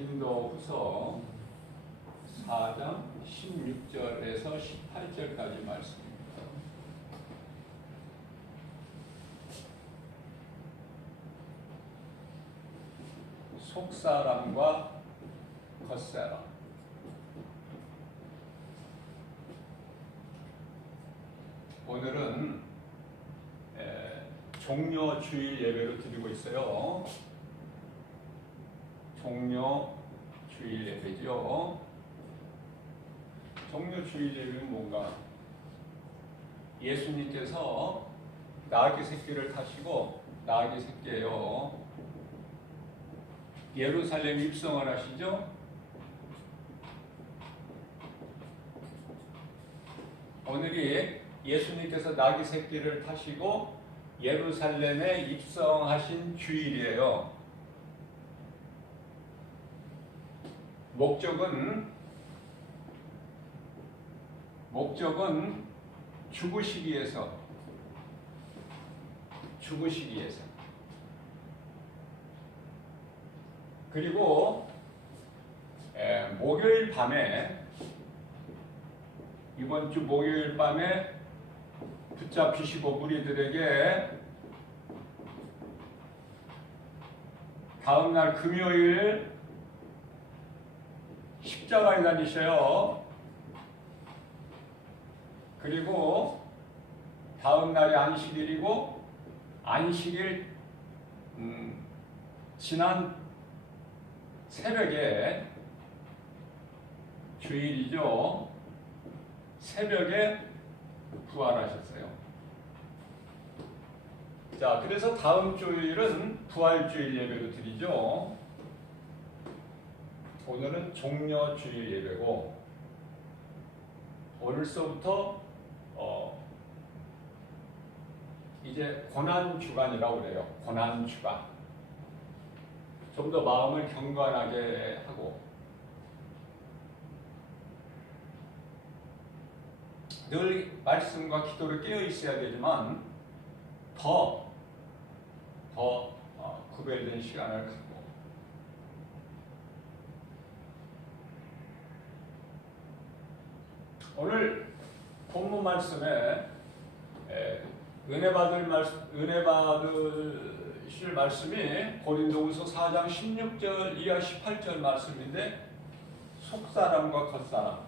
고린도후서 4장 16절에서 18절까지 말씀입니다. 속사람과 겉사람. 오늘은 종료주일 예배로 드리고 있어요. 종료주일 예배죠. 종료주일 예배는 뭔가? 예수님께서 나귀 새끼를 타시고, 나귀 새끼예요. 예루살렘 입성을 하시죠. 오늘이 예수님께서 나귀 새끼를 타시고 예루살렘에 입성하신 주일이에요. 목적은 죽으시기 위해서. 그리고 목요일 밤에, 이번 주 목요일 밤에 붙잡히시고 무리들에게 다음날 금요일 십자가에 달리셔요. 그리고 다음날이 안식일이고, 안식일 지난 새벽에, 주일이죠. 새벽에 부활하셨어요. 자, 그래서 다음 주일은 부활주일 예배로 드리죠. 오늘은 종료주일 예배고, 오늘서부터 이제 고난주간이라고 그래요. 고난주간. 좀 더 마음을 경건하게 하고, 늘 말씀과 기도를 깨어 있어야 되지만 더 구별된 시간을 갖고, 오늘 본문 말씀에 은혜 받으실 말씀이 고린도후서 4장 16절 이하 18절 말씀인데, 속사람과 겉사람.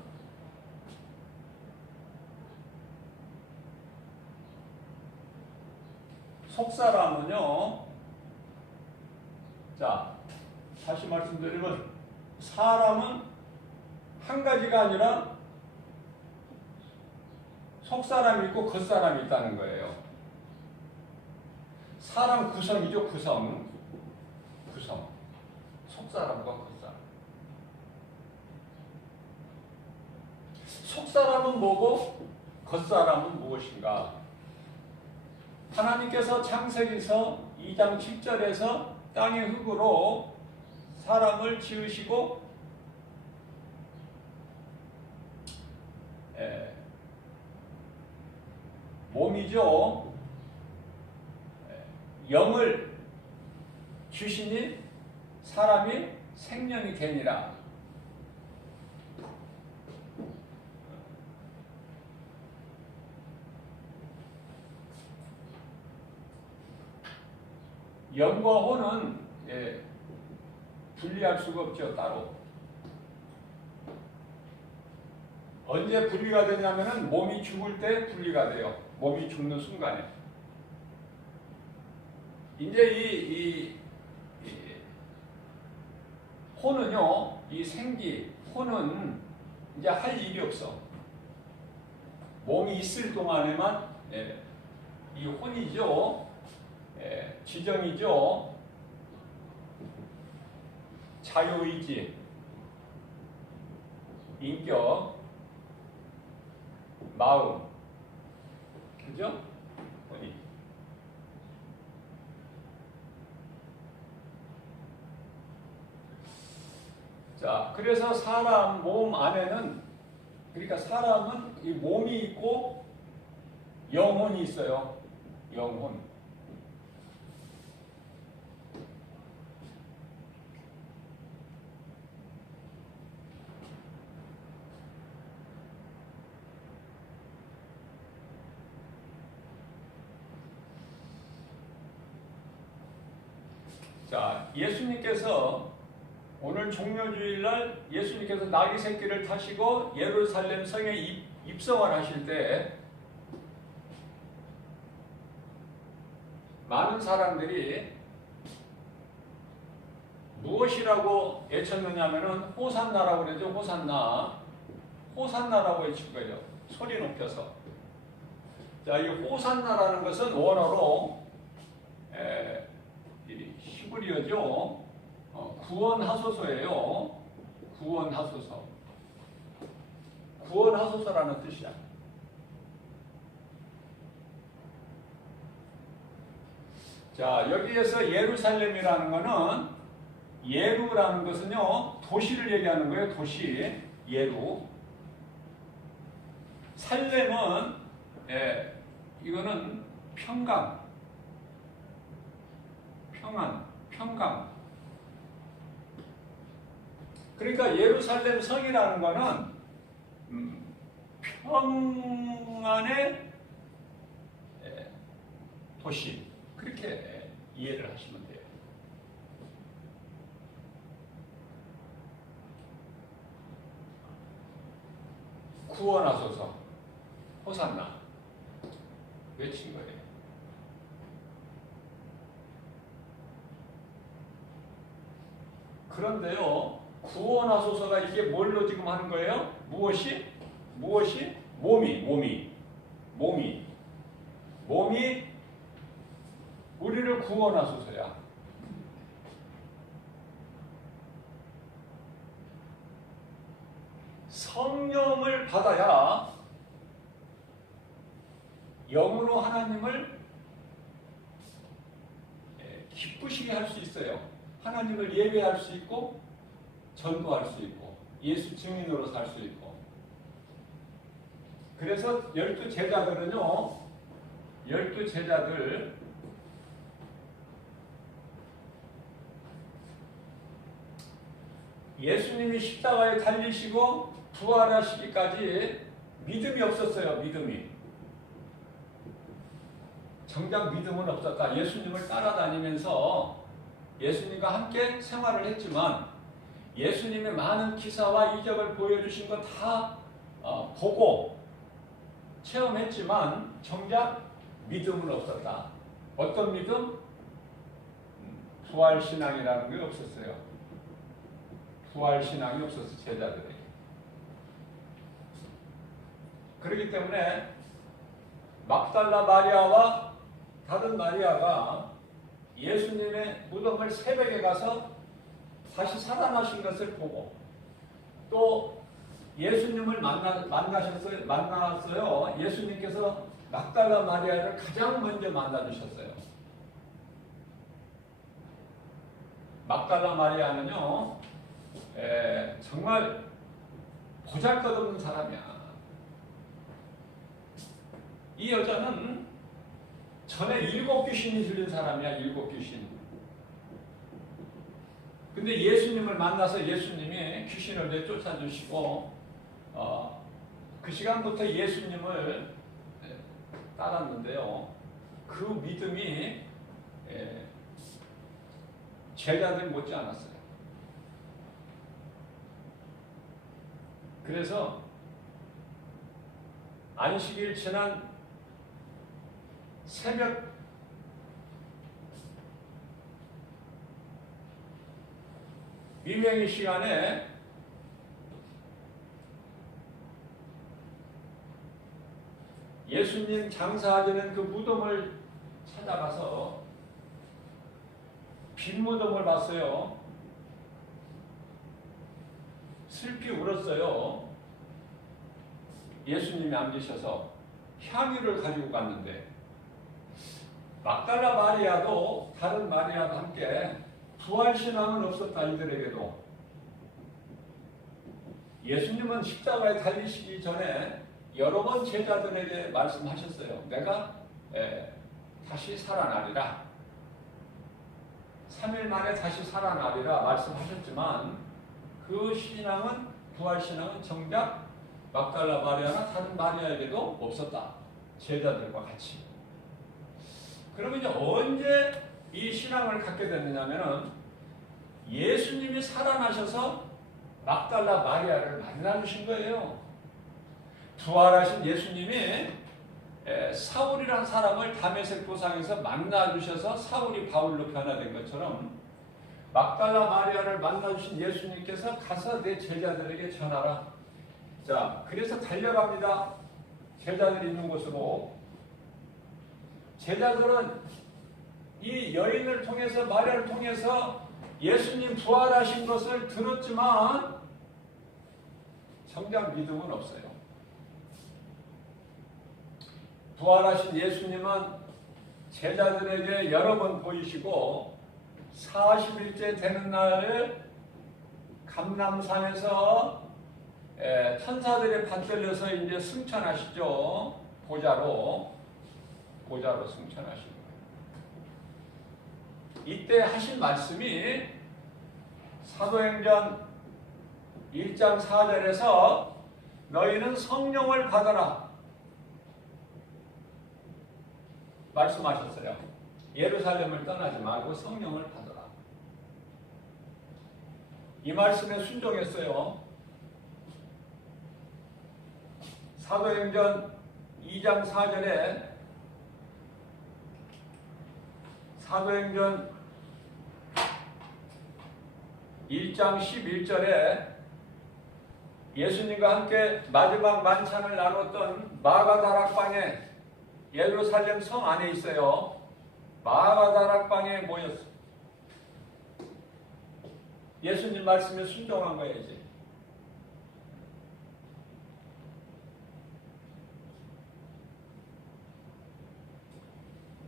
속사람은요, 자, 다시 말씀드리면, 사람은 한 가지가 아니라 속사람이 있고 겉사람이 있다는 거예요. 사람 구성이죠. 구성. 속사람과 겉사람. 속사람은 뭐고 겉사람은 무엇인가? 하나님께서 창세기서 2장 7절에서 땅의 흙으로 사람을 지으시고, 몸이죠. 영을 주시니 사람이 생명이 되니라. 영과 혼은 분리할 수가 없죠. 따로. 언제 분리가 되냐면은 몸이 죽을 때 분리가 돼요. 몸이 죽는 순간에. 이제 이 혼은요, 이 생기, 혼은 이제 할 일이 없어. 몸이 있을 동안에만 이 혼이죠. 지정이죠. 자유의지, 인격, 마음, 그죠? 혼이. 자, 그래서 사람 몸 안에는, 그러니까 사람은 이 몸이 있고 영혼이 있어요. 영혼. 자, 예수님께서 오늘 종려주일날 예수님께서 나귀 새끼를 타시고 예루살렘 성에 입성을 하실 때 많은 사람들이 무엇이라고 외쳤느냐면은 호산나라고 그러죠. 호산나. 호산나라고 외친 거예요. 소리 높여서. 자, 이 호산나라는 것은 원어로 히브리어죠. 구원하소서예요. 구원하소서. 구원하소서라는 뜻이야. 자, 여기에서 예루살렘이라는 것은 예루라는 것은요, 도시를 얘기하는 거예요. 도시. 예루. 살렘은 이거는 평강. 평안. 평강. 그러니까 예루살렘 성이라는 것은 평안의 도시. 그렇게 이해를 하시면 돼요. 구원하소서. 호산나. 외친 거예요. 그런데요, 구원하소서가 이게 뭘로 지금 하는 거예요? 무엇이? 무엇이? 몸이 우리를 구원하소서야. 성령을 받아야 영으로 하나님을 기쁘시게 할 수 있어요. 하나님을 예배할 수 있고 전도할 수 있고 예수 증인으로 살 수 있고. 그래서 12제자들은요, 12제자들 예수님이 십자가에 달리시고 부활하시기까지 믿음이 없었어요. 믿음이. 정작 믿음은 없었다. 예수님을 따라다니면서 예수님과 함께 생활을 했지만 예수님의 많은 기사와 이적을 보여주신 거 다 보고 체험했지만 정작 믿음은 없었다. 어떤 믿음? 부활신앙이라는 게 없었어요. 부활신앙이 없었어, 제자들에게. 그렇기 때문에 막달라 마리아와 다른 마리아가 예수님의 무덤을 새벽에 가서 다시 살아나신 것을 보고 또 예수님을 만났어요. 예수님께서 막달라 마리아를 가장 먼저 만나주셨어요. 막달라 마리아는요, 정말 보잘것없는 사람이야. 이 여자는 전에 7귀신이 들린 사람이야. 7귀신. 근데 예수님을 만나서 예수님이 귀신을 내쫓아 주시고 그 시간부터 예수님을 따랐는데요. 그 믿음이 제자들 못지 않았어요. 그래서 안식일 지난 새벽 미명의 시간에 예수님 장사하시는 그 무덤을 찾아가서 빈 무덤을 봤어요. 슬피 울었어요. 예수님이 안 계셔서 향유를 가지고 갔는데 막달라 마리아도 다른 마리아와 함께 부활신앙은 없었다. 이들에게도. 예수님은 십자가에 달리시기 전에 여러 번 제자들에게 말씀하셨어요. 내가 다시 살아나리라. 3일 만에 다시 살아나리라 말씀하셨지만 그 신앙은, 부활신앙은 정작 막달라 마리아나 다른 마리아에게도 없었다. 제자들과 같이. 그러면 이제 언제 이 신앙을 갖게 됐느냐면은 예수님이 살아나셔서 막달라 마리아를 만나주신 거예요. 부활하신 예수님이 사울이란 사람을 다메섹 도상에서 만나주셔서 사울이 바울로 변화된 것처럼 막달라 마리아를 만나주신 예수님께서 가서 내 제자들에게 전하라. 자, 그래서 달려갑니다. 제자들이 있는 곳으로. 제자들은 이 여인을 통해서, 마리아를 통해서 예수님 부활하신 것을 들었지만 정작 믿음은 없어요. 부활하신 예수님은 제자들에게 여러 번 보이시고 40일째 되는 날 감람산에서 천사들이 받들려서 이제 승천하시죠. 보좌로 승천하시고 이때 하신 말씀이 사도행전 1장 4절에서 너희는 성령을 받아라 말씀하셨어요. 예루살렘을 떠나지 말고 성령을 받아라. 이 말씀에 순종했어요. 사도행전 2장 4절에 사도행전 1장 11절에 예수님과 함께 마지막 만찬을 나눴던 마가다락방에 예루살렘 성 안에 있어요. 마가다락방에 모였어. 예수님 말씀에 순종한 거야지.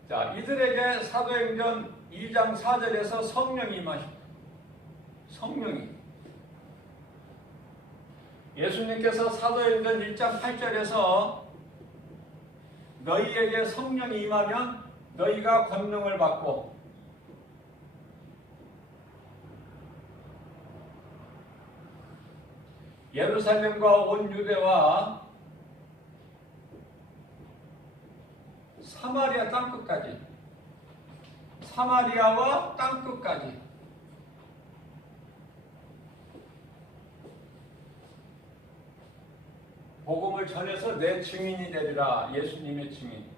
자, 이들에게 사도행전 2장 4절에서 성령이 임하십니다. 성령이. 예수님께서 사도행전 1장 8절에서 너희에게 성령이 임하면 너희가 권능을 받고 예루살렘과 온 유대와 사마리아 땅끝까지, 사마리아와 땅끝까지 복음을 전해서 내 증인이 되리라. 예수님의 증인.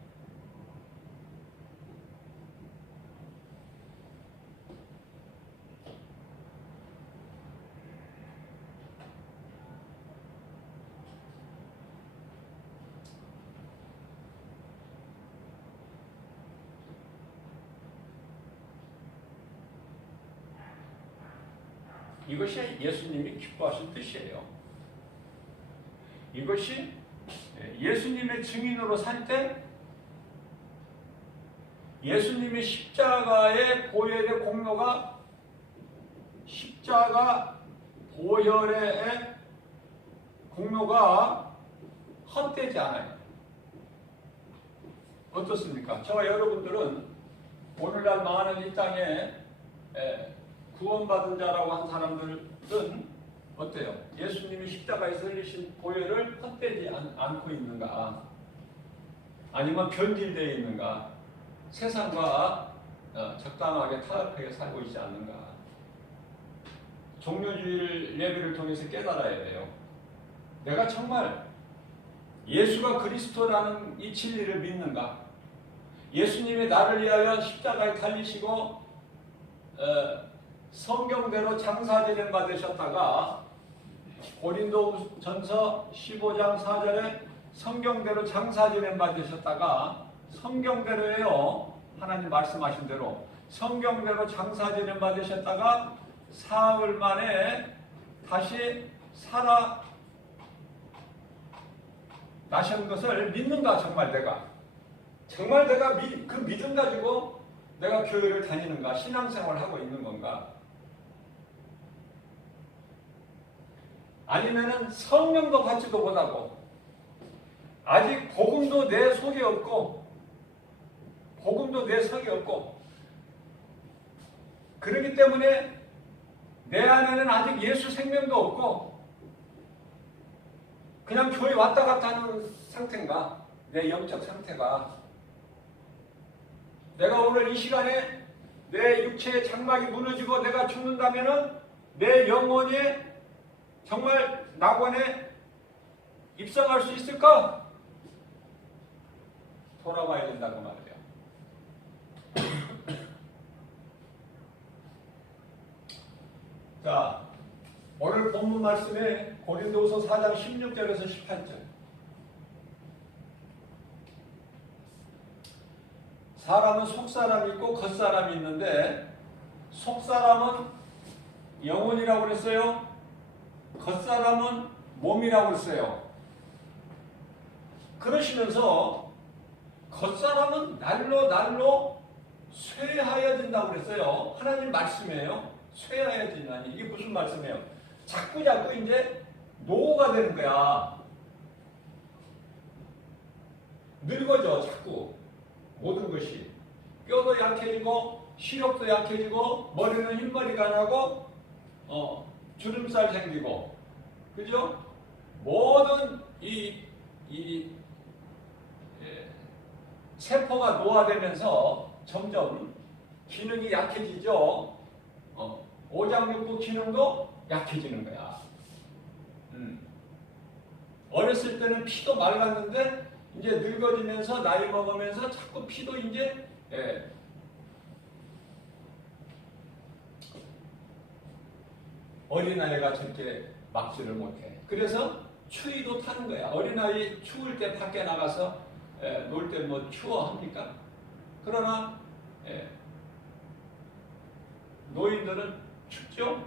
이것이 예수님이 기뻐하신 뜻이에요. 이것이 예수님의 증인으로 살 때 예수님의 십자가의 보혈의 공로가 십자가 보혈의 공로가 헛되지 않아요. 어떻습니까? 저와 여러분들은 오늘날 많은 이 땅에 구원받은 자라고 한 사람들은 어때요? 예수님이 십자가에서 흘리신 보혈을 헛되지 않고 있는가? 아니면 변질되어 있는가? 세상과 적당하게 타협하게 살고 있지 않는가? 종료주일 예배를 통해서 깨달아야 돼요. 내가 정말 예수가 그리스도라는 이 진리를 믿는가? 예수님이 나를 위하여 십자가에 달리시고 성경대로 장사진행 받으셨다가 고린도전서 15장 4절에 성경대로 장사진행 받으셨다가 성경대로예요. 하나님 말씀하신 대로 성경대로 장사진행 받으셨다가 사흘 만에 다시 살아 나신 것을 믿는가? 정말 내가 그 믿음 가지고 내가 교회를 다니는가? 신앙생활을 하고 있는 건가? 아니면은 성령도 받지도 못하고 아직 복음도 내 속에 없고 그렇기 때문에 내 안에는 아직 예수 생명도 없고 그냥 교회 왔다 갔다 하는 상태인가? 내 영적 상태가. 내가 오늘 이 시간에 내 육체의 장막이 무너지고 내가 죽는다면은 내 영혼이 정말 낙원에 입성할 수 있을까? 돌아와야 된다고 말이에요. 자, 오늘 본문 말씀에 고린도후서 4장 16절에서 18절. 사람은 속사람이 있고 겉사람이 있는데 속사람은 영혼이라고 그랬어요. 겉사람은 몸이라고 그랬어요. 그러시면서 겉사람은 날로 쇠하여진다고 그랬어요. 하나님 말씀이에요. 쇠하여진다니 이게 무슨 말씀이에요? 자꾸 이제 노후가 되는 거야. 늙어져 자꾸 모든 것이. 뼈도 약해지고 시력도 약해지고 머리는 흰머리가 나고 주름살 생기고 그죠? 모든 세포가 노화되면서 점점 기능이 약해지죠. 오장육부 기능도 약해지는 거야. 어렸을 때는 피도 맑았는데 이제 늙어지면서 나이 먹으면서 자꾸 피도 이제 어린아이가 저렇게 막지를 못해. 그래서 추위도 타는 거야. 어린아이 추울 때 밖에 나가서 놀 때 뭐 추워 합니까? 그러나 노인들은 춥죠?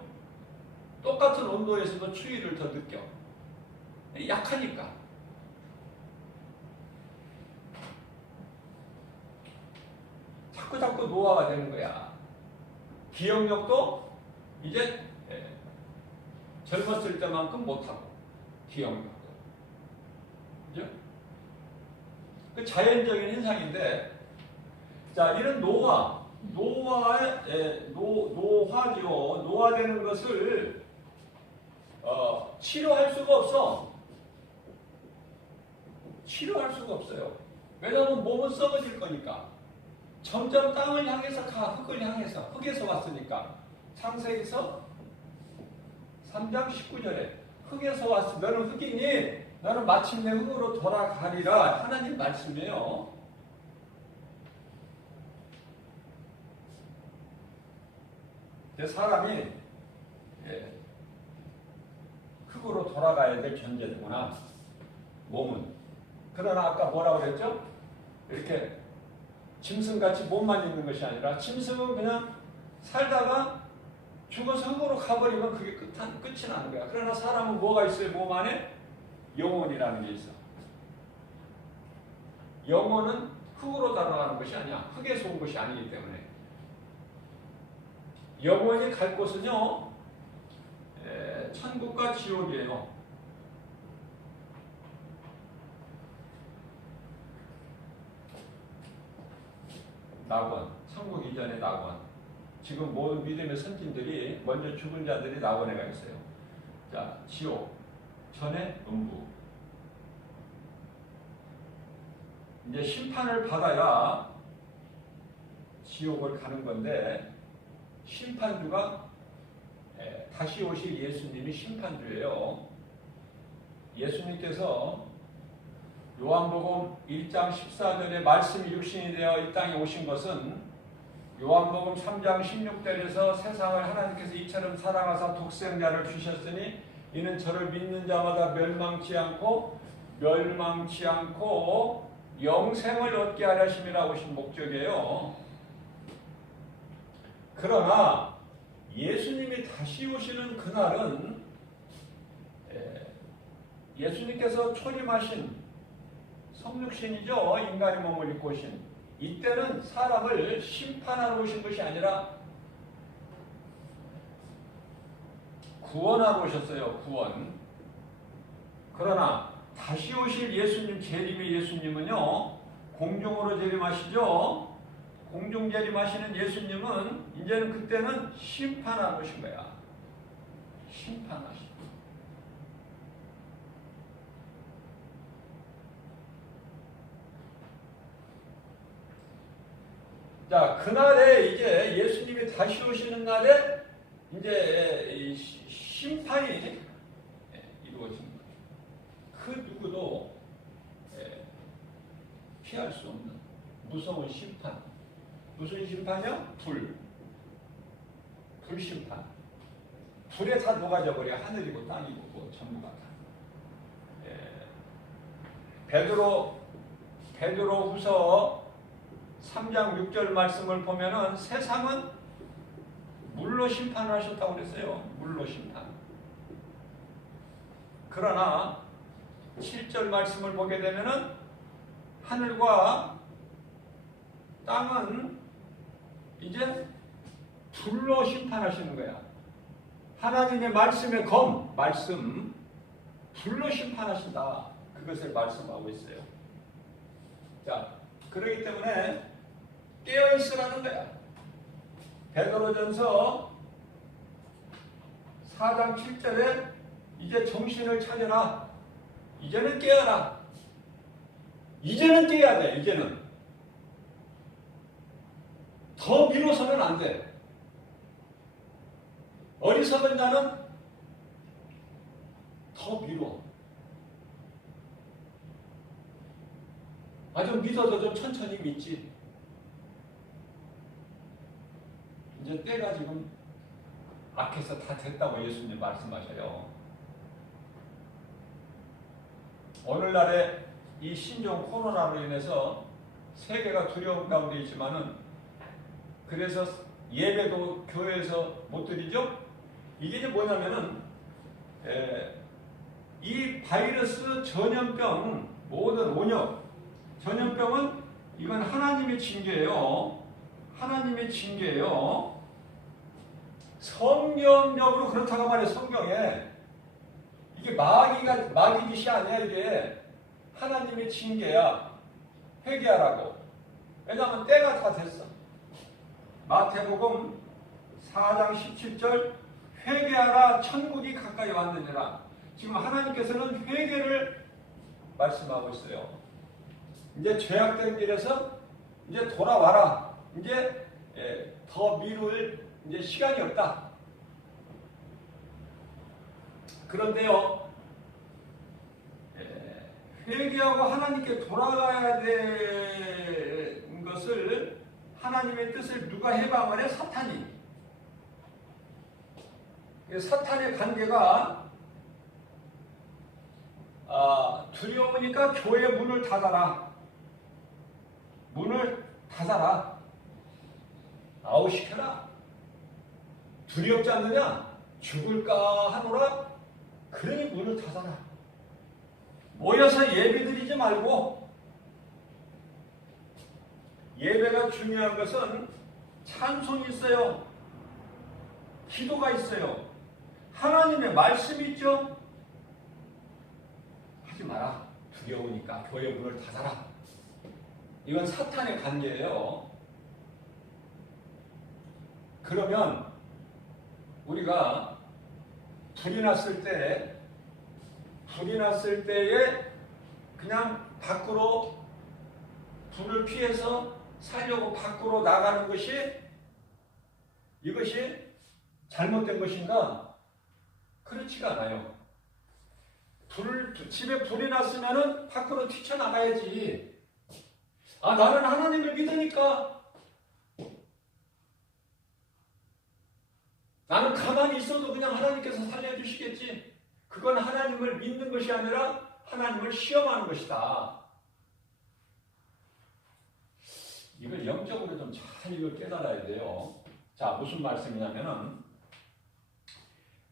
똑같은 온도에서도 추위를 더 느껴. 약하니까. 자꾸 노화가 되는 거야. 기억력도 이제 젊었을 때만큼 못하고 기억력도. 그죠? 그 자연적인 현상인데 자 이런 노화죠. 노화되는 것을 치료할 수가 없어. 치료할 수가 없어요. 왜냐하면 몸은 썩어질 거니까. 점점 땅을 향해서 가. 흙을 향해서. 흙에서 왔으니까. 창세기서 3장 19절에 흙에서 왔어. 너는 흙이니 너는 마침내 흙으로 돌아가리라. 하나님 말씀이에요. 사람이 흙으로 돌아가야 될 존재구나. 몸은. 그러나 아까 뭐라고 그랬죠? 이렇게 짐승같이 몸만 있는 것이 아니라 짐승은 그냥 살다가 죽어서 흙으로 가버리면 그게 끝이 나는 거야. 그러나 사람은 뭐가 있어요? 몸 안에? 영혼이라는 게 있어. 영혼은 흙으로 돌아가는 것이 아니야. 흙에서 온 것이 아니기 때문에. 영혼이 갈 곳은요, 천국과 지옥이에요. 낙원, 천국 이전의 낙원. 지금 모든 믿음의 선진들이 먼저 죽은 자들이 낙원에 가 있어요. 자, 지옥, 전에 음부. 이제 심판을 받아야 지옥을 가는 건데 심판주가 다시 오실 예수님이 심판주예요. 예수님께서 요한복음 1장 14절에 말씀이 육신이 되어 이 땅에 오신 것은 요한복음 3장 16절에서 세상을 하나님께서 이처럼 사랑하사 독생자를 주셨으니 이는 저를 믿는 자마다 멸망치 않고 영생을 얻게 하려 하심이라 오신 목적이에요. 그러나 예수님이 다시 오시는 그날은 예수님께서 초림하신 성육신이죠. 인간의 몸을 입고 오신. 이때는 사람을 심판하러 오신 것이 아니라 구원하러 오셨어요. 구원. 그러나 다시 오실 예수님, 재림의 예수님은요. 공중으로 재림하시죠. 공중 재림하시는 예수님은 이제는 그때는 심판하러 오신 거야. 심판하시고. 자, 그날에 이제 예수님이 다시 오시는 날에 이제 이 심판이 이루어지는 거예요. 그 누구도 피할 수 없는 무서운 심판. 무슨 심판이요? 불심판. 불에 다 녹아져 버려. 하늘이고 땅이고 뭐 전부가 다. 베드로후서 3장 6절 말씀을 보면은 세상은 물로 심판하셨다고 그랬어요. 물로 심판. 그러나 7절 말씀을 보게 되면은 하늘과 땅은 이제 불로 심판하시는 거야. 하나님의 말씀의 말씀 불로 심판하신다. 그것을 말씀하고 있어요. 자, 그렇기 때문에 깨어 있으라는 거야. 베드로전서 4장 7절에 이제 정신을 차려라. 이제는 깨어라. 이제는 깨어야 돼. 이제는 더 미뤄서는 안 돼. 어리석은 자는 더 미뤄. 좀 믿어도 좀 천천히 믿지. 이제 때가 지금 앞에서 다 됐다고 예수님 말씀하셔요. 오늘날에 이 신종 코로나로 인해서 세계가 두려움 가운데 있지만은 그래서 예배도 교회에서 못 드리죠? 이게 이제 뭐냐면은 이 바이러스 전염병 모든 온역 전염병은 이건 하나님의 징계예요. 하나님의 징계예요. 성경적으로 그렇다고 말해. 성경에 이게 마귀 짓이 아니야. 이게 하나님의 징계야. 회개하라고. 왜냐하면 때가 다 됐어. 마태복음 4장 17절 회개하라 천국이 가까이 왔느니라. 지금 하나님께서는 회개를 말씀하고 있어요. 이제 죄악된 길에서 이제 돌아와라. 이제 더 미룰 이제 시간이 없다. 그런데요, 회개하고 하나님께 돌아가야 되는 것을 하나님의 뜻을 누가 해방을 해? 사탄이. 사탄의 관계가 두려우니까 교회 문을 닫아라. 문을 닫아라. 아웃시켜라. 두렵지 않느냐? 죽을까 하노라. 그러니 문을 닫아라. 모여서 예배 드리지 말고. 예배가 중요한 것은 찬송이 있어요. 기도가 있어요. 하나님의 말씀이 있죠. 하지 마라. 두려우니까 교회 문을 닫아라. 이건 사탄의 관계예요. 그러면 우리가 불이 났을 때에 그냥 밖으로 불을 피해서 살려고 밖으로 나가는 이것이 잘못된 것인가? 그렇지가 않아요. 집에 불이 났으면은 밖으로 뛰쳐나가야지. 나는 하나님을 믿으니까 나는 가만히 있어도 그냥 하나님께서 살려주시겠지. 그건 하나님을 믿는 것이 아니라 하나님을 시험하는 것이다. 이걸 영적으로 좀 잘 이걸 깨달아야 돼요. 자, 무슨 말씀이냐면은,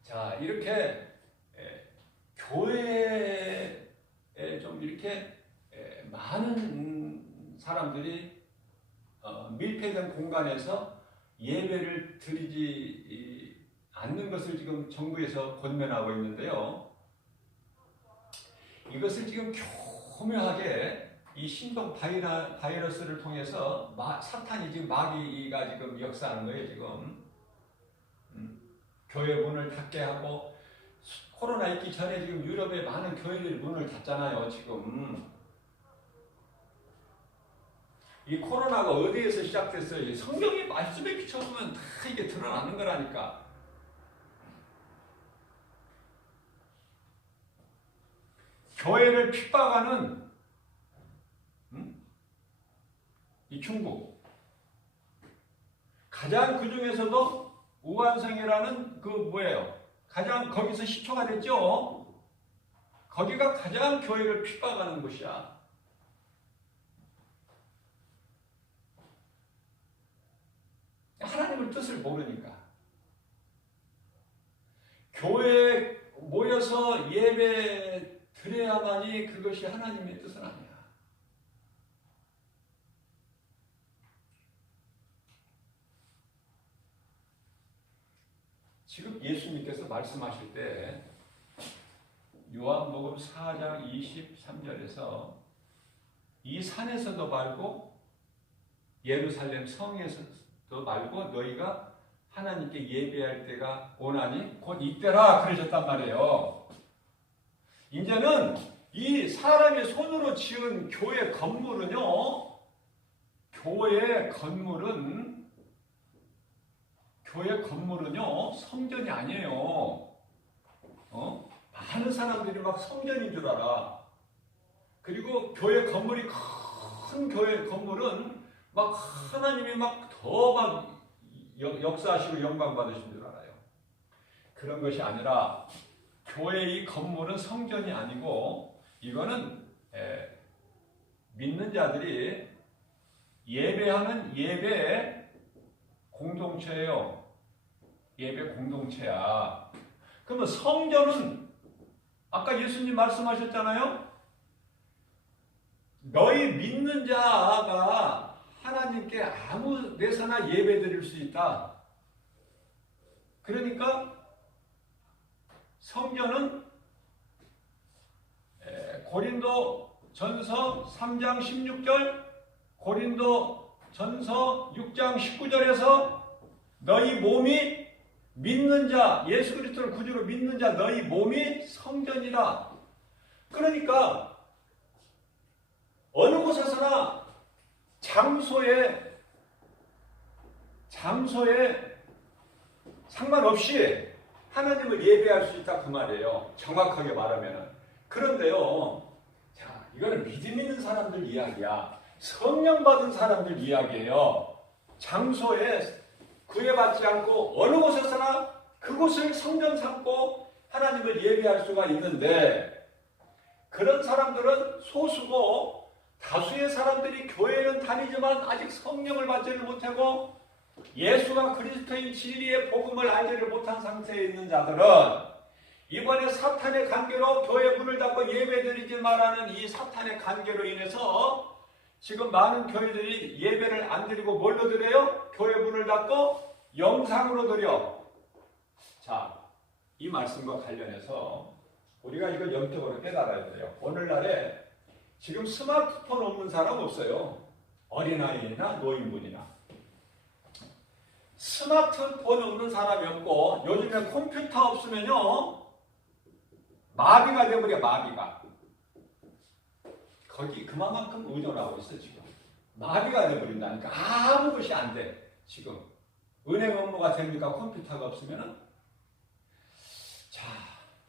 자, 이렇게 교회에 좀 이렇게 많은 사람들이 밀폐된 공간에서 예배를 드리지 않는 것을 지금 정부에서 권면하고 있는데요. 이것을 지금 교묘하게 이 신종 바이러스를 통해서 사탄이 지금 마귀가 지금 역사하는 거예요. 지금 교회 문을 닫게 하고, 코로나 있기 전에 지금 유럽의 많은 교회들이 문을 닫잖아요. 지금 이 코로나가 어디에서 시작됐어요? 이 성경의 말씀에 비춰보면 다 이게 드러나는 거라니까. 교회를 핍박하는 이 중국. 가장 그 중에서도 우한성이라는 그 뭐예요? 가장 거기서 시초가 됐죠? 거기가 가장 교회를 핍박하는 곳이야. 하나님의 뜻을 모르니까. 교회에 모여서 예배 드려야만이 그것이 하나님의 뜻은 아니야. 지금 예수님께서 말씀하실 때 요한복음 4장 23절에서 이 산에서도 말고 예루살렘 성에서도 말고 너희가 하나님께 예배할 때가 오나니 곧 이때라 그러셨단 말이에요. 이제는 이 사람의 손으로 지은 교회 건물은요, 교회 건물은요 성전이 아니에요. 많은 사람들이 막 성전인 줄 알아. 그리고 교회 건물이 큰 교회 건물은 막 하나님이 막 더 막 역사하시고 영광 받으신 줄 알아요. 그런 것이 아니라 교회의 건물은 성전이 아니고 이거는 믿는 자들이 예배하는 예배 공동체예요. 예배 공동체야. 그러면 성전은 아까 예수님 말씀하셨잖아요. 너희 믿는 자가 하나님께 아무 데서나 예배 드릴 수 있다. 그러니까 성전은 고린도 전서 3장 16절, 고린도 전서 6장 19절에서 너희 몸이 믿는 자, 예수 그리스도를 구주로 믿는 자 너희 몸이 성전이라. 그러니까 어느 곳에서나 장소에 상관없이 하나님을 예배할 수 있다 그 말이에요. 정확하게 말하면은. 그런데요, 자, 이거는 믿음 있는 사람들 이야기야. 성령 받은 사람들 이야기예요. 장소에 구애받지 않고 어느 곳에서나 그곳을 성전 삼고 하나님을 예배할 수가 있는데, 그런 사람들은 소수고 다수의 사람들이 교회는 다니지만 아직 성령을 받지를 못하고 예수가 그리스도인 진리의 복음을 알지를 못한 상태에 있는 자들은 이번에 사탄의 관계로 교회 문을 닫고 예배드리지 말라는 이 사탄의 관계로 인해서 지금 많은 교회들이 예배를 안 드리고 뭘로 드려요? 교회 문을 닫고 영상으로 드려. 자, 이 말씀과 관련해서 우리가 이걸 영적으로 깨달아야 돼요. 오늘날에 지금 스마트폰 없는 사람 없어요. 어린아이나 노인분이나. 스마트폰 없는 사람이 없고 요즘에 컴퓨터 없으면요 마비가 돼버려. 마비가. 거기 그만큼 의존하고 있어 지금. 마비가 돼버린다니까. 아무 것이 안 돼. 지금 은행 업무가 됩니까? 컴퓨터가 없으면은. 자,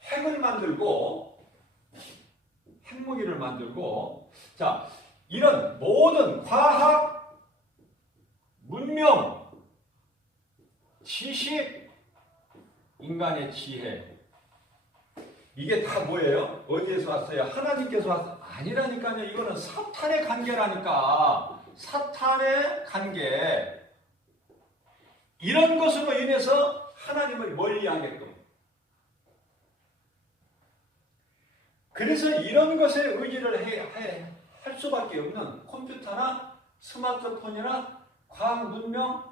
핵을 만들고 핵무기를 만들고, 자, 이런 모든 과학, 문명, 지식, 인간의 지혜, 이게 다 뭐예요? 어디에서 왔어요? 하나님께서 왔어요? 아니라니까요. 이거는 사탄의 관계라니까. 사탄의 관계. 이런 것으로 인해서 하나님을 멀리하게끔. 그래서 이런 것에 의지를 할 수밖에 없는 컴퓨터나 스마트폰이나 과학 문명,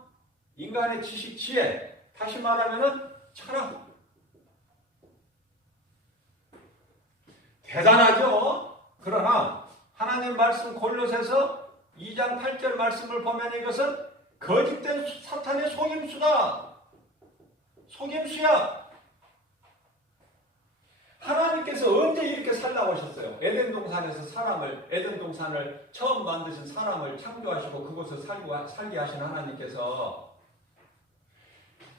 인간의 지식, 지혜, 다시 말하면은 철학. 대단하죠? 그러나 하나님 말씀 골로새서 2장 8절 말씀을 보면 이것은 거짓된 사탄의 속임수다. 속임수야. 하나님께서 언제 이렇게 살라고 하셨어요? 에덴 동산을 처음 만드신 사람을 창조하시고 그곳을 살게 하신 하나님께서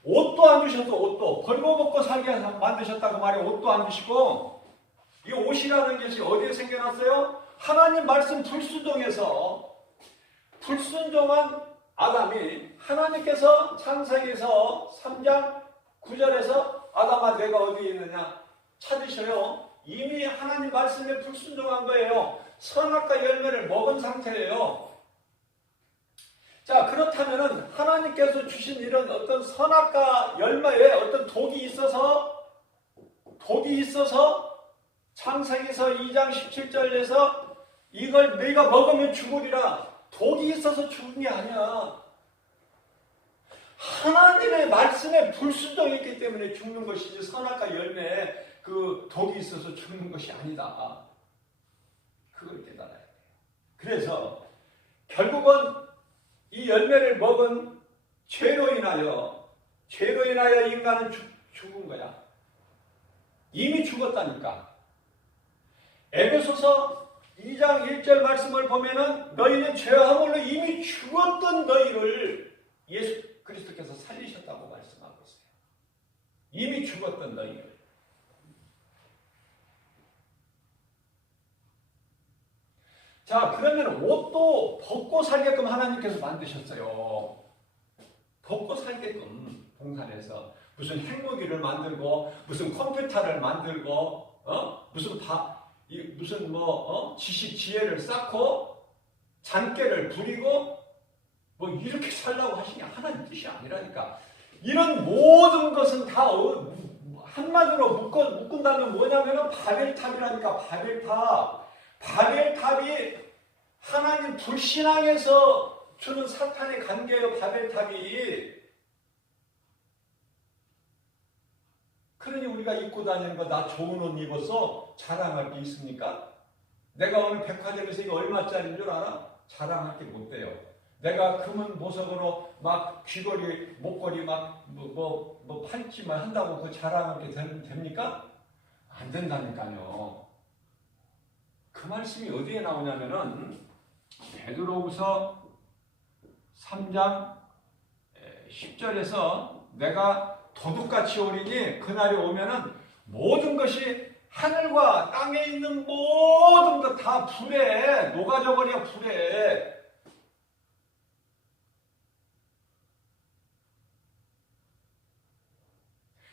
옷도 안 주셔서 옷도 벌거벗고 살게 만드셨다고 말해. 옷도 안 주시고, 이 옷이라는 것이 어디에 생겨났어요? 하나님 말씀 불순종해서 불순종한 아담이 하나님께서 창세기에서 3장 9절에서 아담아 내가 어디에 있느냐 찾으셔요. 이미 하나님 말씀에 불순종한 거예요. 선악과 열매를 먹은 상태예요. 자, 그렇다면은 하나님께서 주신 이런 어떤 선악과 열매에 어떤 독이 있어서 창세기서 2장 17절에서 이걸 네가 먹으면 죽으리라. 독이 있어서 죽은 게 아니야. 하나님의 말씀에 불순종했기 때문에 죽는 것이지 선악과 열매에 그 독이 있어서 죽는 것이 아니다. 그걸 깨달아야 돼요. 그래서 결국은 이 열매를 먹은 죄로 인하여 인간은 죽은 거야. 이미 죽었다니까. 에베소서 2장 1절 말씀을 보면은 너희는 죄함으로 이미 죽었던 너희를 예수 그리스도께서 살리셨다고 말씀하고 있어요. 이미 죽었던 너희를. 자, 그러면 옷도 벗고 살게끔 하나님께서 만드셨어요. 벗고 살게끔 동산에서 무슨 핵무기를 만들고 무슨 컴퓨터를 만들고 무슨 지식 지혜를 쌓고 잔꾀를 부리고 뭐 이렇게 살라고 하신 게 하나님 뜻이 아니라니까. 이런 모든 것은 다 한마디로 묶은다면 뭐냐면은 바벨탑이라니까. 바벨탑이 하나님 불신앙에서 주는 사탄의 관계예요. 바벨탑이. 그러니 우리가 입고 다니는 거 나 좋은 옷 입어서 자랑할 게 있습니까? 내가 오늘 백화점에서 이거 얼마짜리인 줄 알아? 자랑할 게 못 돼요. 내가 금은 보석으로 막 귀걸이, 목걸이 막 팔찌만 한다고 그 자랑할 게 됩니까? 안 된다니까요. 그 말씀이 어디에 나오냐면은 베드로후서 3장 10절에서 내가 도둑같이 오리니 그날이 오면은 모든 것이 하늘과 땅에 있는 모든 것 다 불에 녹아져 버려. 불에.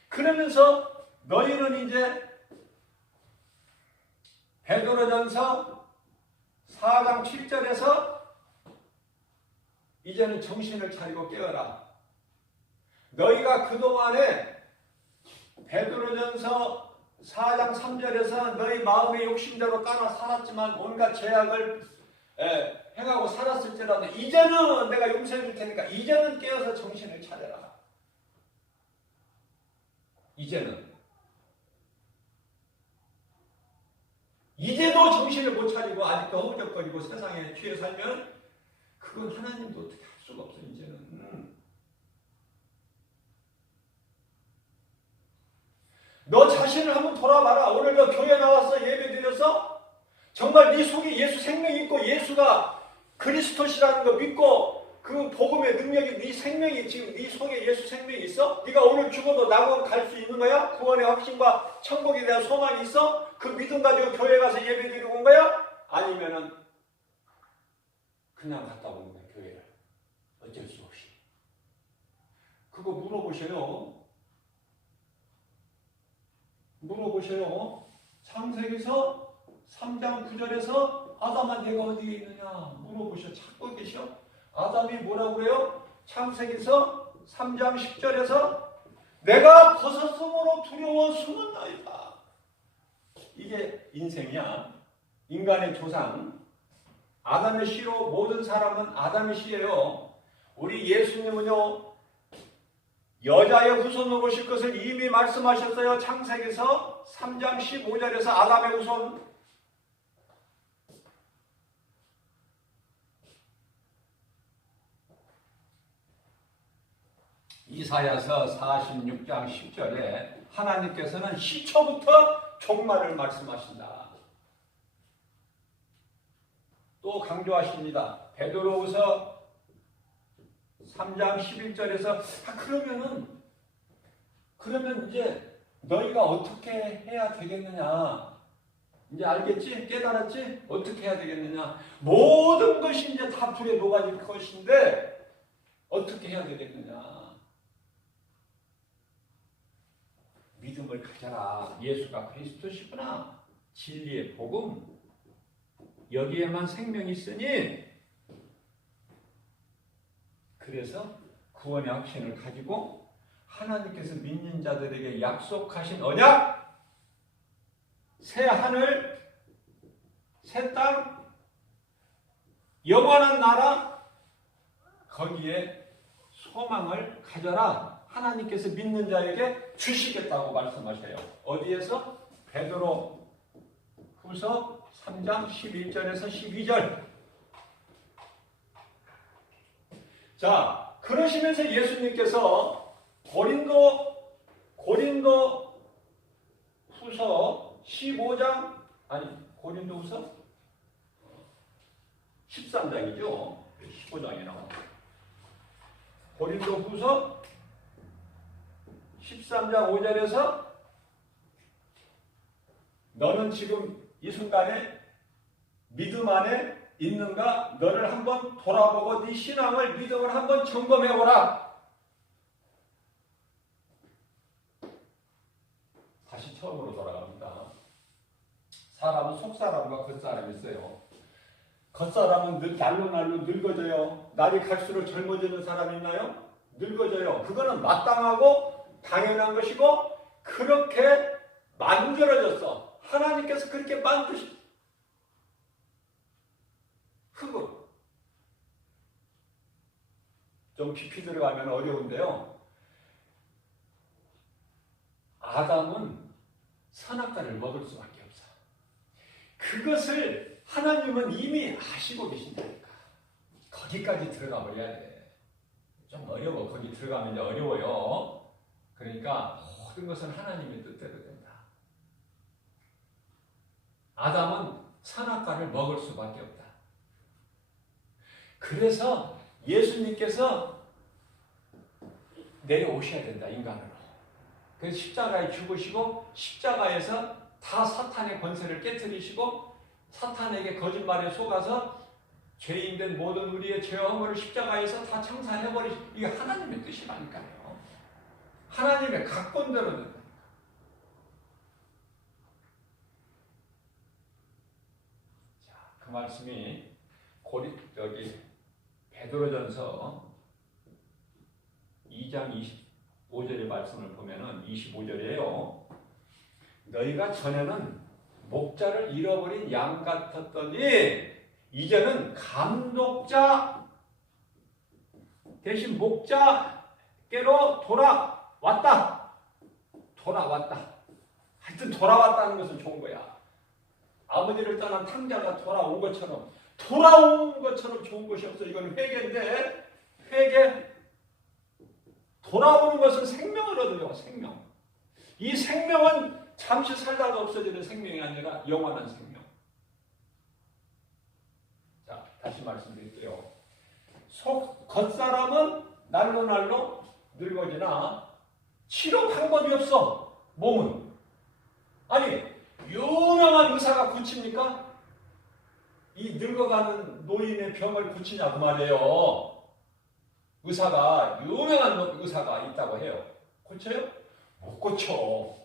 그러면서 너희는 이제 베드로전서 4장 7절에서 이제는 정신을 차리고 깨어라. 너희가 그동안에 베드로전서 4장 3절에서 너희 마음의 욕심대로 따라 살았지만 온갖 죄악을 행하고 살았을지라도 이제는 내가 용서해 줄 테니까 이제는 깨어서 정신을 차려라. 이제도 정신을 못 차리고 아직도 허우적거리고 세상에 취해 살면 그건 하나님도 어떻게 할 수가 없어. 이제는. 너 자신을 한번 돌아봐라. 오늘 너 교회 나와서 예배 드려서 정말 네 속에 예수 생명이 있고 예수가 그리스도시라는 거 믿고 그 복음의 능력이 네 생명이 지금 네 속에 예수 생명이 있어? 네가 오늘 죽어도 낙원 갈 수 있는 거야? 구원의 확신과 천국에 대한 소망이 있어? 그 믿음 가지고 교회 가서 예배 드리고 온 거야? 아니면은 그냥 갔다 오는 거야, 교회를. 어쩔 수 없이. 그거 물어보셔요. 창세기서 3장 9절에서 아담아 내가 어디에 있느냐 물어보셔. 찾고 계셔. 아담이 뭐라고 그래요? 창세기서 3장 10절에서 내가 벗었으므로 두려워 숨었나이다. 이게 인생이야. 인간의 조상. 아담의 씨로 모든 사람은 아담의 씨예요. 우리 예수님은요. 여자의 후손으로 오실 것을 이미 말씀하셨어요. 창세기서 3장 15절에서 아담의 후손. 이사야서 46장 10절에 하나님께서는 시초부터 종말을 말씀하신다. 또 강조하십니다. 베드로후서 3장 11절에서 그러면 이제 너희가 어떻게 해야 되겠느냐? 이제 알겠지? 깨달았지? 어떻게 해야 되겠느냐? 모든 것이 이제 다 불에 녹아질 것인데 어떻게 해야 되겠느냐? 믿음을 가져라. 예수가 그리스도시구나. 진리의 복음. 여기에만 생명이 있으니 그래서 구원의 확신을 가지고 하나님께서 믿는 자들에게 약속하신 언약, 새 하늘, 새 땅, 영원한 나라, 거기에 소망을 가져라. 하나님께서 믿는 자에게 주시겠다고 말씀하셔요. 어디에서? 베드로 후서 3장 11절에서 12절. 자, 그러시면서 예수님께서 고린도 후서 15장, 고린도 후서 13장이죠. 15장에 나와. 고린도 후서 13장 5절에서 너는 지금 이 순간에 믿음 안에 있는가? 너를 한번 돌아보고 네 신앙을, 믿음을 한번 점검해보라. 다시 처음으로 돌아갑니다. 사람은 속사람과 겉사람이 있어요. 겉사람은 날로 늙어져요. 날이 갈수록 젊어지는 사람이 있나요? 늙어져요. 그거는 마땅하고 당연한 것이고 그렇게 만들어졌어. 하나님께서 그렇게 만드신 흙으로. 좀 깊이 들어가면 어려운데요. 아담은 선악과를 먹을 수밖에 없어. 그것을 하나님은 이미 아시고 계신다니까. 거기까지 들어가 버려야 돼. 좀 어려워. 거기 들어가면 이제 어려워요. 그러니까 모든 것은 하나님의 뜻대로 된다. 아담은 선악과를 먹을 수밖에 없다. 그래서 예수님께서 내려오셔야 된다, 인간으로. 그래서 십자가에 죽으시고 십자가에서 다 사탄의 권세를 깨뜨리시고 사탄에게 거짓말에 속아서 죄인된 모든 우리의 죄와 허물을 십자가에서 다 청산해버리시. 이게 하나님의 뜻이라니까요. 하나님의 각본대로는. 자, 그 말씀이 베드로전서 2장 25절의 말씀을 보면은 25절이에요. 너희가 전에는 목자를 잃어버린 양 같았더니 이제는 감독자 대신 목자께로 돌아왔다. 하여튼 돌아왔다는 것은 좋은 거야. 아버지를 떠난 탕자가 돌아온 것처럼 좋은 것이 없어. 이건 회개인데, 회개. 돌아오는 것은 생명을 얻어요. 생명. 이 생명은 잠시 살다가 없어지는 생명이 아니라 영원한 생명. 자, 다시 말씀드릴게요. 겉사람은 날로 늙어지나 치료 방법이 없어. 몸은. 아니, 유명한 의사가 고칩니까? 이 늙어가는 노인의 병을 고치냐고 말이에요. 유명한 의사가 있다고 해요. 고쳐요? 못 고쳐.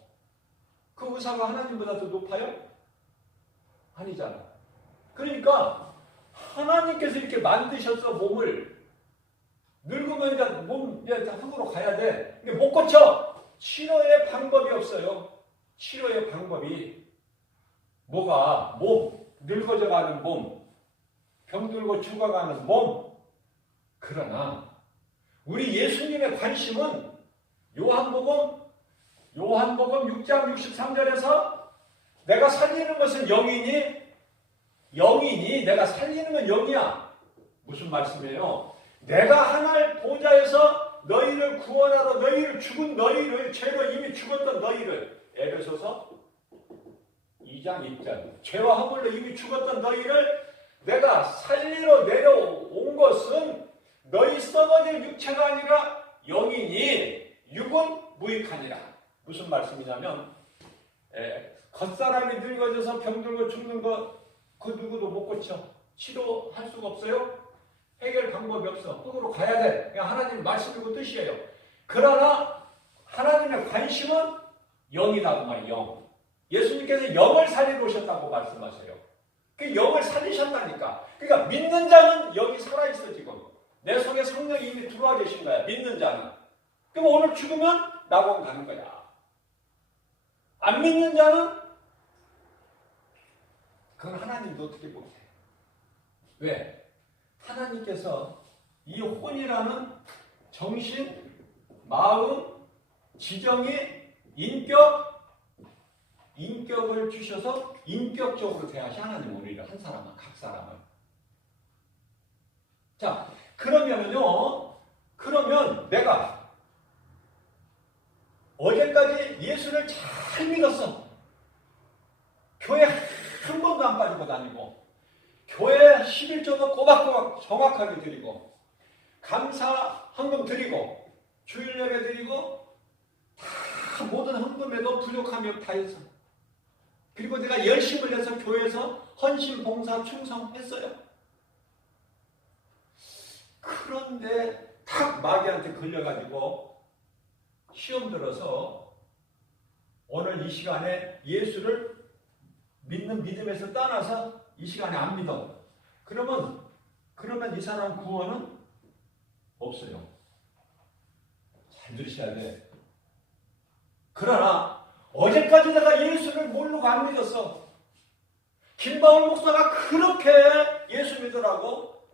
그 의사가 하나님보다 더 높아요? 아니잖아. 그러니까 하나님께서 이렇게 만드셔서 몸을 늙으면 이제 몸 이제 흙으로 가야 돼. 근데 못 고쳐. 치료의 방법이 없어요. 치료의 방법이 뭐가? 몸, 늙어져가는 몸, 병들고 죽어가는 몸. 그러나 우리 예수님의 관심은 요한복음 6장 63절에서 내가 살리는 것은 영이니 내가 살리는 건 영이야. 무슨 말씀이에요? 내가 하늘 보좌에서 너희를 구원하러 죽은 너희를 죄로 이미 죽었던 너희를 에베소서 2장 1절 죄와 허물로 이미 죽었던 너희를 내가 살리러 내려온 것은 너희 썩어질 육체가 아니라 영이니 육은 무익하니라. 무슨 말씀이냐면 겉사람이 늙어져서 병들고 죽는 거 그 누구도 못 고쳐. 치료할 수가 없어요. 해결 방법이 없어. 흙으로 가야 돼. 그냥 하나님 말씀이고 뜻이에요. 그러나 하나님의 관심은 영이라고 말이에요. 영. 예수님께서 영을 살리러 오셨다고 말씀하세요. 그 영을 살리셨다니까. 그러니까 믿는 자는 영이 살아있어 지금. 내 속에 성령이 이미 들어와 계신 거야. 믿는 자는. 그럼 오늘 죽으면 낙원 가는 거야. 안 믿는 자는 그건 하나님도 어떻게 못해. 왜? 하나님께서 이 혼이라는 정신, 마음, 지정의 인격을 주셔서 인격적으로 대하시 하나님 우리를 한 사람은 각 사람을. 자, 그러면 내가 어제까지 예수를 잘 믿었어. 교회 한 번도 안 빠지고 다니고 교회 11조도 꼬박꼬박 정확하게 드리고 감사 헌금 드리고 주일 예배 드리고 다 모든 헌금에도 부족하면 다 했어. 그리고 내가 열심을 내서 교회에서 헌신, 봉사, 충성했어요. 그런데 탁 마귀한테 걸려가지고 시험 들어서 오늘 이 시간에 예수를 믿는 믿음에서 떠나서 이 시간에 안 믿어. 그러면 이 사람 구원은 없어요. 잘 들으셔야 돼. 그러나 어제까지 내가 예수를 모르고 안 믿었어. 김바울 목사가 그렇게 예수 믿으라고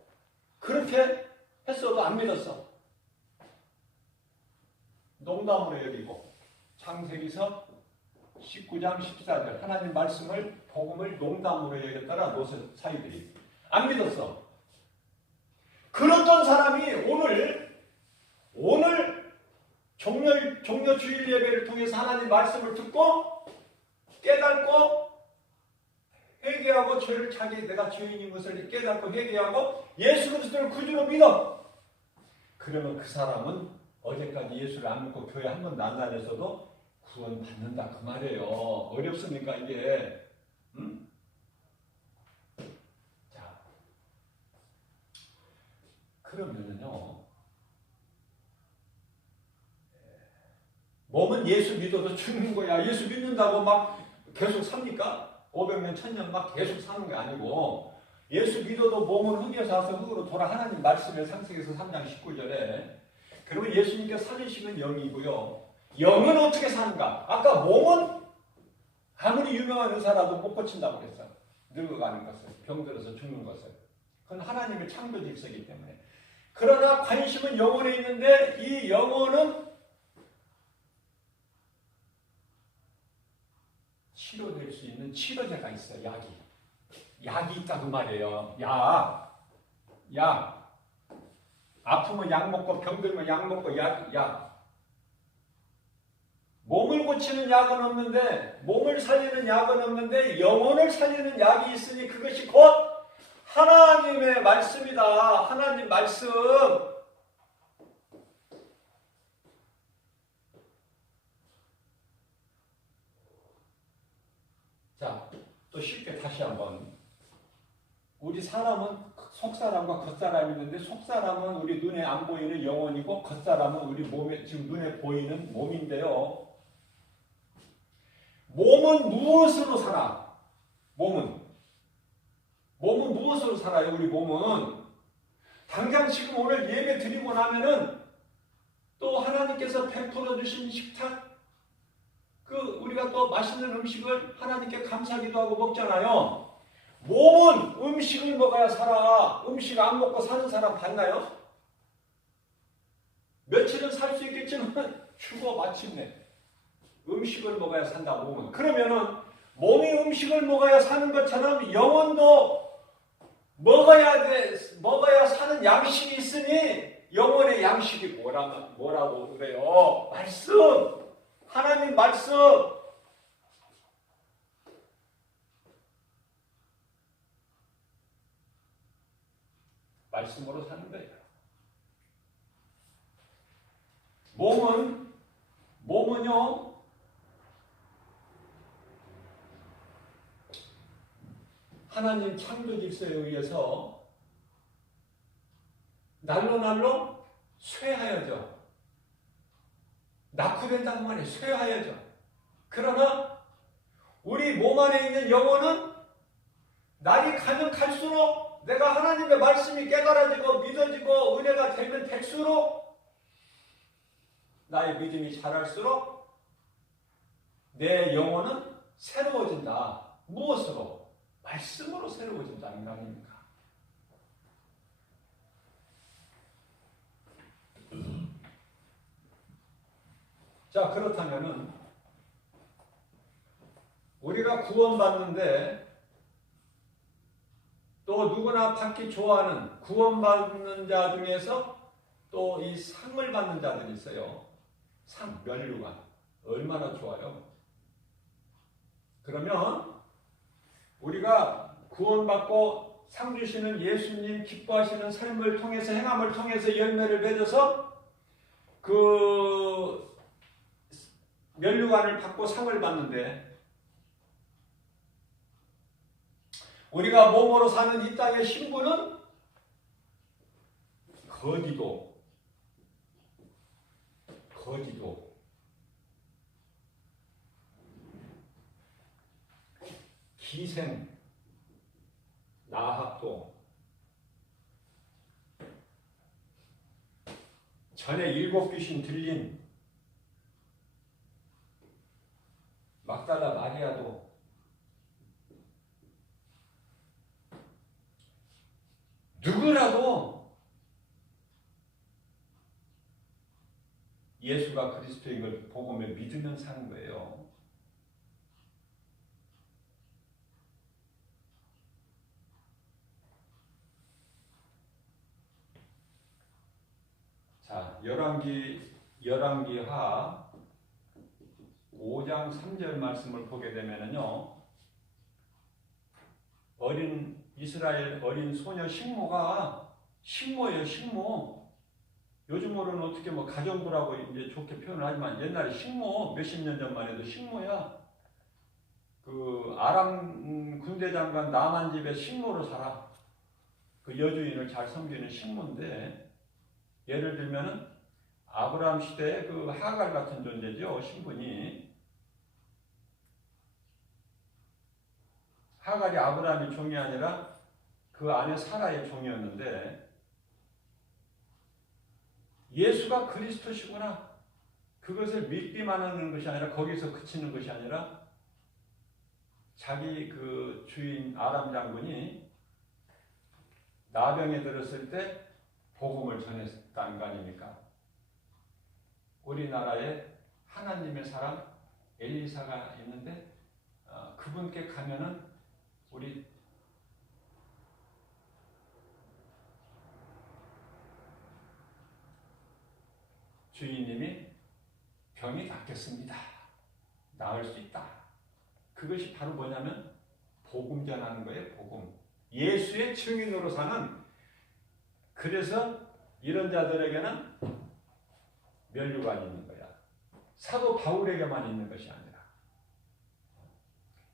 그렇게 했어도 안 믿었어. 농담으로 여기고 창세기서 19장 14절 하나님 말씀을 복음을 농담으로 여겼더라 노세 사이들이 안 믿었어. 그러던 사람이 오늘 종려 주일 예배를 통해서 하나님 말씀을 듣고 깨닫고 회개하고 죄를 자기 내가 죄인인 것을 깨닫고 회개하고 예수 그리스도를 구주로 믿어. 그러면 그 사람은 어제까지 예수를 안 믿고 교회 한 번도 안 다녔어도 구원 받는다 그 말이에요. 어렵습니까 이게? 응? 자, 그러면은요, 몸은 예수 믿어도 죽는 거야. 예수 믿는다고 막 계속 삽니까? 500년, 1000년 막 계속 사는 게 아니고 예수 믿어도 몸은 흙에서 와서 흙으로 돌아. 하나님 말씀에 창세기서 3장 19절에 그리고 예수님께서 살리시는 영이고요. 영은 어떻게 사는가? 아까 몸은 아무리 유명한 의사라도 못 고친다고 그랬어요. 늙어가는 것을, 병들어서 죽는 것을. 그건 하나님의 창조 질서이기 때문에. 그러나 관심은 영혼에 있는데 이 영혼은 치료될 수 있는 치료제가 있어요. 약이 있다 그 말이에요. 약. 아프면 약 먹고 병들면 약 먹고 약. 몸을 고치는 약은 없는데 몸을 살리는 약은 없는데 영혼을 살리는 약이 있으니 그것이 곧 하나님의 말씀이다. 하나님 말씀. 자, 또 쉽게 다시 한번. 우리 사람은 속사람과 겉사람이 있는데 속사람은 우리 눈에 안 보이는 영혼이고 겉사람은 우리 몸에 지금 눈에 보이는 몸인데요. 몸은 무엇으로 살아? 몸은 무엇으로 살아요? 우리 몸은 당장 지금 오늘 예배 드리고 나면은 또 하나님께서 베풀어 주신 식탁 우리가 또 맛있는 음식을 하나님께 감사기도 하고 먹잖아요. 몸은 음식을 먹어야 살아. 음식 안 먹고 사는 사람 봤나요? 며칠은 살 수 있겠지만 죽어 마침내. 음식을 먹어야 산다 몸은. 그러면은 몸이 음식을 먹어야 사는 것처럼 영혼도 먹어야 사는 양식이 있으니 영혼의 양식이 뭐라고 그래요? 말씀. 하나님 말씀. 말씀으로 사는 거예요. 몸은요, 하나님 창조 질서에 의해서 날로 쇠하여져. 낙후된다는 말이에요. 쇠하여져. 그러나 우리 몸 안에 있는 영혼은 날이 가면 갈수록 내가 하나님의 말씀이 깨달아지고 믿어지고 은혜가 되면 될수록 나의 믿음이 자랄수록 내 영혼은 새로워진다. 무엇으로? 말씀으로 새로워진다는 거 아닙니까? 자, 그렇다면은 우리가 구원받는데 또 누구나 받기 좋아하는 구원받는 자 중에서 또 이 상을 받는 자들이 있어요. 상, 면류관. 얼마나 좋아요. 그러면 우리가 구원받고 상 주시는 예수님 기뻐하시는 삶을 통해서 행함을 통해서 열매를 맺어서 그 면류관을 받고 상을 받는데 우리가 몸으로 사는 이 땅의 신분은 거지도 기생 나합도 전에 7 귀신 들린 막달라 마리아도 누구라도 예수가 그리스도인 걸 복음을 믿으면 사는 거예요. 자, 열왕기하 5장 3절 말씀을 보게 되면은요, 이스라엘 어린 소녀 식모예요, 식모. 요즘으로는 어떻게 뭐 가정부라고 이제 좋게 표현을 하지만 옛날에 식모, 몇십 년 전만 해도 식모야. 그 아람 군대 장관 나만 집에 식모로 살아. 그 여주인을 잘 섬기는 식모인데, 예를 들면은 아브라함 시대에 그 하갈 같은 존재죠, 신분이. 하갈이 아브라함의 종이 아니라 그 안에 사라의 종이었는데, 예수가 그리스도시구나. 그것을 믿기만 하는 것이 아니라 거기서 그치는 것이 아니라 자기 그 주인 아람 장군이 나병에 들었을 때 복음을 전했다는 거 아닙니까? 우리나라에 하나님의 사람 엘리사가 있는데 그분께 가면은 우리 주인님이 병이 낫겠습니다. 나을 수 있다. 그것이 바로 뭐냐면 복음 전하는 거예요. 복음. 예수의 증인으로 사는. 그래서 이런 자들에게는 면류관이 있는 거야. 사도 바울에게만 있는 것이 아니라.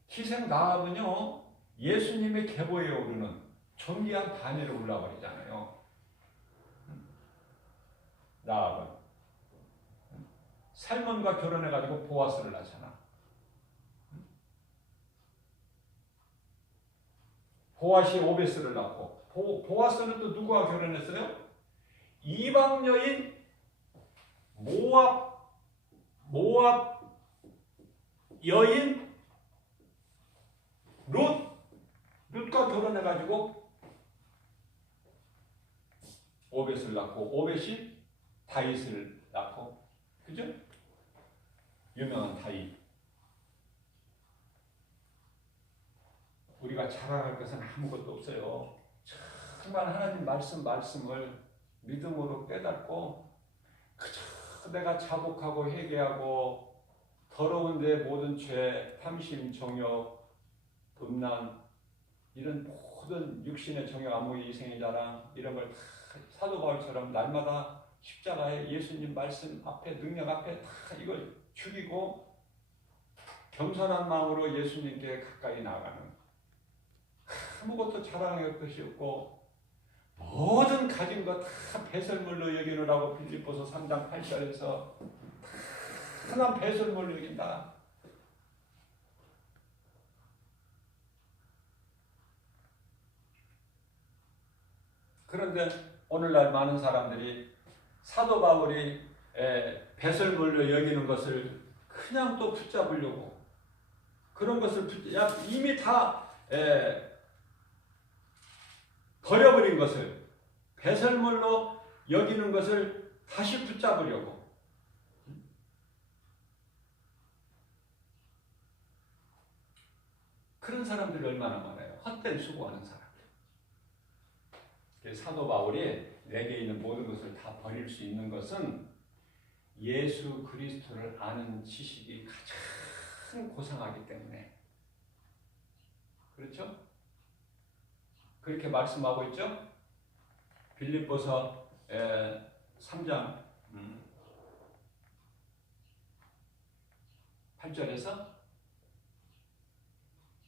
희생 나합은요, 예수님의 계보에 오르는 존귀한 반열에 올라버리잖아요. 나합은 살몬과 결혼해가지고 보아스를 낳잖아. 보아스이 오베스를 낳고, 보아스는 또 누구와 결혼했어요? 이방 여인 모압 여인 룻과 결혼해가지고 오벳을 낳고, 오벳이 다윗을 낳고, 그죠? 유명한 다윗. 우리가 자랑할 것은 아무것도 없어요. 정말 하나님 말씀을 믿음으로 깨닫고 그저 내가 자복하고 회개하고 더러운 내 모든 죄, 탐심, 정욕, 음란 이런 모든 육신의 정욕, 안목의 이생의 자랑 이런 걸 다 사도 바울처럼 날마다 십자가에 예수님 말씀 앞에 능력 앞에 다 이걸 죽이고 겸손한 마음으로 예수님께 가까이 나가는, 아무것도 자랑할 것이 없고 모든 가진 것 다 배설물로 여기느라고 빌립보서 3장 8절에서 다 배설물로 여긴다. 그런데 오늘날 많은 사람들이 사도 바울이 배설물로 여기는 것을 그냥 또 붙잡으려고, 그런 것을 이미 다 버려버린 것을, 배설물로 여기는 것을 다시 붙잡으려고. 그런 사람들이 얼마나 많아요. 헛된 수고하는 사람들. 사도 바울이 내게 있는 모든 것을 다 버릴 수 있는 것은 예수 그리스도를 아는 지식이 가장 고상하기 때문에. 그렇죠? 그렇게 말씀하고 있죠? 빌립보서 3장 8절에서.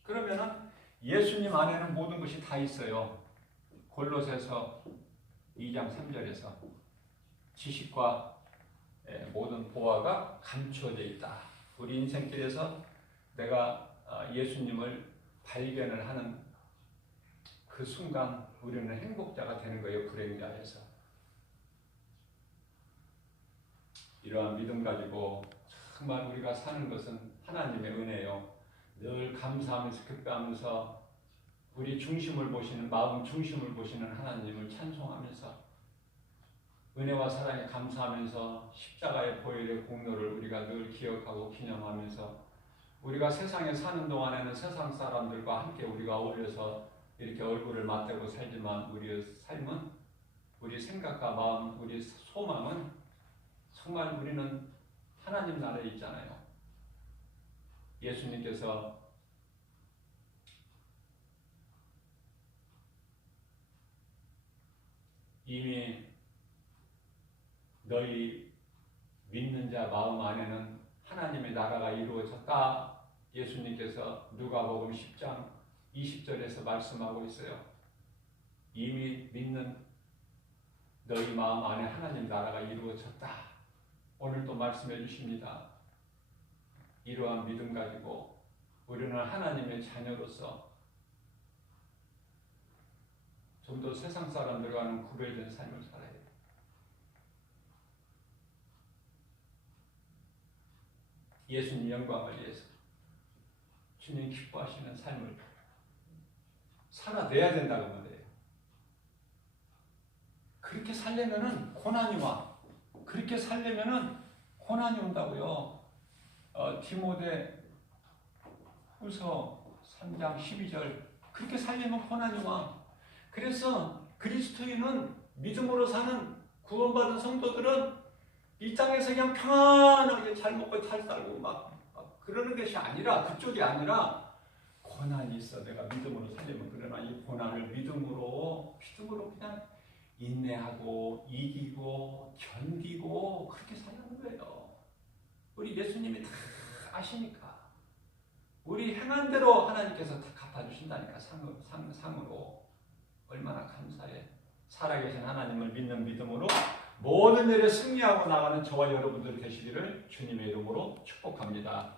그러면은 예수님 안에는 모든 것이 다 있어요. 골로새서 2장 3절에서 지식과 모든 보화가 감추어져 있다. 우리 인생길에서 내가 예수님을 발견을 하는 그 순간 우리는 행복자가 되는 거예요. 불행자에서. 이러한 믿음 가지고 정말 우리가 사는 것은 하나님의 은혜요. 늘 감사하면서 기뻐하면서 우리 중심을 보시는, 마음 중심을 보시는 하나님을 찬송하면서 은혜와 사랑에 감사하면서 십자가의 보혈의 공로를 우리가 늘 기억하고 기념하면서 우리가 세상에 사는 동안에는 세상 사람들과 함께 우리가 어울려서 이렇게 얼굴을 맞대고 살지만 우리의 삶은, 우리 생각과 마음, 우리 소망은 정말 우리는 하나님 나라에 있잖아요. 예수님께서 이미 너희 믿는 자 마음 안에는 하나님의 나라가 이루어졌다. 예수님께서 누가복음 10장 20절에서 말씀하고 있어요. 이미 믿는 너희 마음 안에 하나님 나라가 이루어졌다. 오늘 또 말씀해 주십니다. 이러한 믿음 가지고 우리는 하나님의 자녀로서 좀 더 세상 사람들과는 구별된 삶을 살아야 돼요. 예수님 영광을 위해서 주님 기뻐하시는 삶을 살아내야 된다고 말해요. 그렇게 살려면은 고난이 와. 그렇게 살려면은 고난이 온다고요. 디모데 후서 3장 12절. 그렇게 살려면 고난이 와. 그래서 그리스도인은, 믿음으로 사는 구원받은 성도들은 이 땅에서 그냥 평안하게 잘 먹고 잘 살고 막 그러는 것이 아니라, 그쪽이 아니라 고난이 있어. 내가 믿음으로 살려면. 그러나 이 고난을 믿음으로 그냥 인내하고 이기고 견디고 그렇게 살라는 거예요. 우리 예수님이 다 아시니까. 우리 행한 대로 하나님께서 다 갚아주신다니까. 상으로. 얼마나 감사해. 살아계신 하나님을 믿는 믿음으로 모든 일에 승리하고 나가는 저와 여러분들 되시기를 주님의 이름으로 축복합니다.